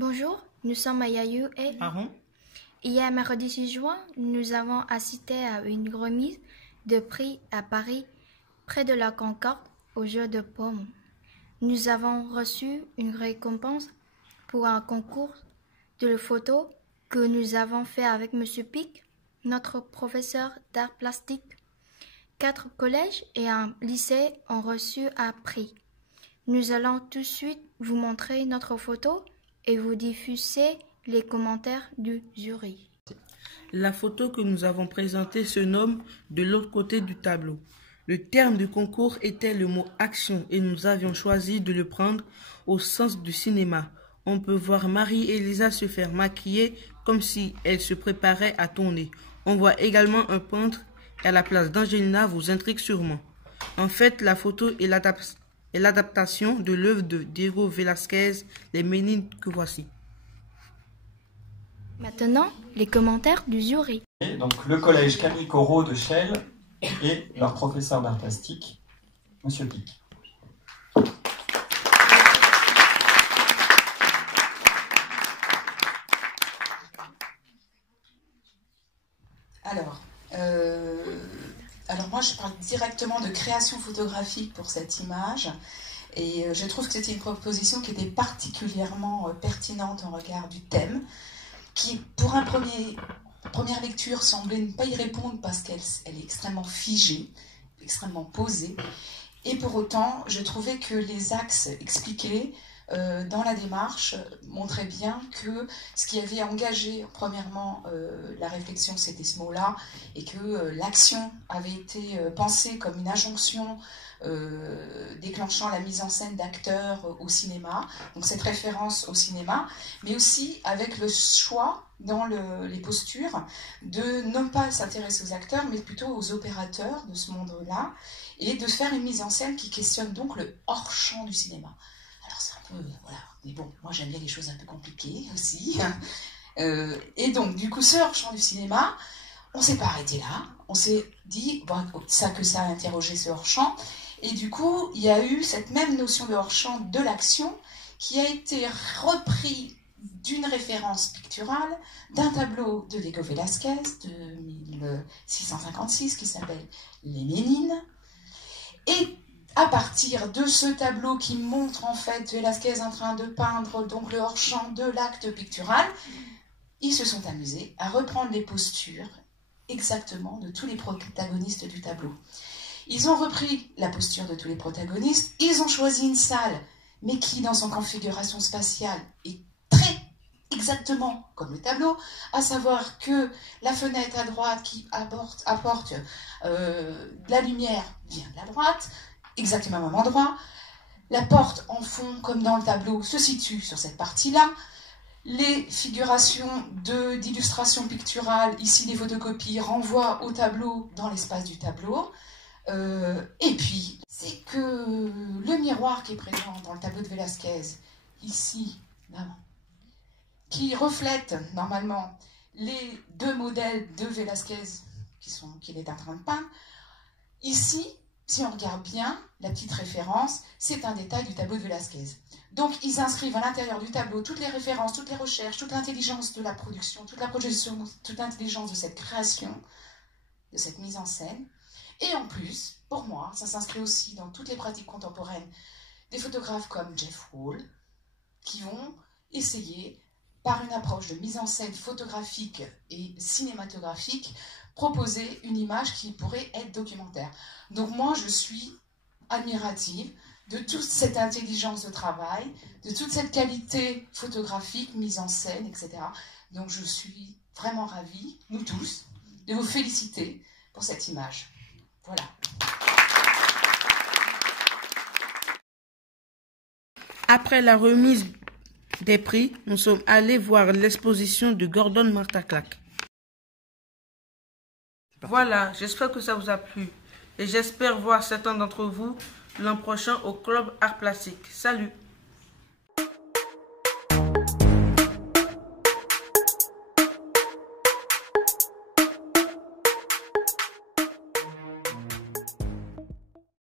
Bonjour, nous sommes Ayayu et Aaron. Hier, mercredi 6 juin, nous avons assisté à une remise de prix à Paris, près de la Concorde, au Jeu de Paume. Nous avons reçu une récompense pour un concours de photos que nous avons fait avec M. Pic, notre professeur d'art plastique. 4 collèges et un lycée ont reçu un prix. Nous allons tout de suite vous montrer notre photo et vous diffuser les commentaires du jury. La photo que nous avons présentée se nomme « De l'autre côté du tableau ». Le terme du concours était le mot « action » et nous avions choisi de le prendre au sens du cinéma. On peut voir Marie-Élisa se faire maquiller comme si elle se préparait à tourner. On voit également un peintre à la place d'Angelina vous intrigue sûrement. En fait, la photo est l'adaptation de l'œuvre de Diego Velázquez, Les Ménines que voici. Maintenant, les commentaires du jury. Donc, le collège Camille Corot de Chelles et leur professeur d'art plastique, Monsieur Pic. Alors moi je parle directement de création photographique pour cette image et je trouve que c'était une proposition qui était particulièrement pertinente en regard du thème, qui pour première lecture semblait ne pas y répondre parce qu'elle est extrêmement figée, extrêmement posée, et pour autant je trouvais que les axes expliqués dans la démarche montrait bien que ce qui avait engagé premièrement la réflexion, c'était ce mot-là, et que l'action avait été pensée comme une injonction déclenchant la mise en scène d'acteurs au cinéma, donc cette référence au cinéma, mais aussi avec le choix dans les postures de non pas s'intéresser aux acteurs, mais plutôt aux opérateurs de ce monde-là, et de faire une mise en scène qui questionne donc le hors-champ du cinéma. Alors c'est un peu, voilà, mais bon, moi j'aime bien les choses un peu compliquées aussi. Et donc, du coup, ce hors-champ du cinéma, on s'est pas arrêté là, on s'est dit, bon, ça a interrogé ce hors-champ, et du coup, il y a eu cette même notion de hors-champ de l'action qui a été repris d'une référence picturale d'un tableau de Diego Velázquez de 1656 qui s'appelle Les Ménines, et à partir de ce tableau qui montre en fait Velázquez en train de peindre donc le hors-champ de l'acte pictural, ils se sont amusés à reprendre les postures exactement de tous les protagonistes du tableau. Ils ont repris la posture de tous les protagonistes, ils ont choisi une salle, mais qui dans son configuration spatiale est très exactement comme le tableau, à savoir que la fenêtre à droite qui apporte de la lumière vient de la droite, exactement au même endroit. La porte en fond, comme dans le tableau, se situe sur cette partie-là. Les figurations d'illustration picturale, ici des photocopies, renvoient au tableau dans l'espace du tableau. Et puis, c'est que le miroir qui est présent dans le tableau de Velázquez, ici, là, qui reflète normalement les deux modèles de Velázquez qu'il est en train de peindre, ici, si on regarde bien, la petite référence, c'est un détail du tableau de Velázquez. Donc, ils inscrivent à l'intérieur du tableau toutes les références, toutes les recherches, toute l'intelligence de la production, toute la projection, toute l'intelligence de cette création, de cette mise en scène. Et en plus, pour moi, ça s'inscrit aussi dans toutes les pratiques contemporaines des photographes comme Jeff Wall, qui vont essayer, par une approche de mise en scène photographique et cinématographique, proposer une image qui pourrait être documentaire. Donc moi, je suis admirative de toute cette intelligence de travail, de toute cette qualité photographique, mise en scène, etc. Donc je suis vraiment ravie, nous tous, de vous féliciter pour cette image. Voilà. Après la remise des prix, nous sommes allés voir l'exposition de Gordon Martha Clark. Voilà, j'espère que ça vous a plu et j'espère voir certains d'entre vous l'an prochain au Club Art Plastique. Salut!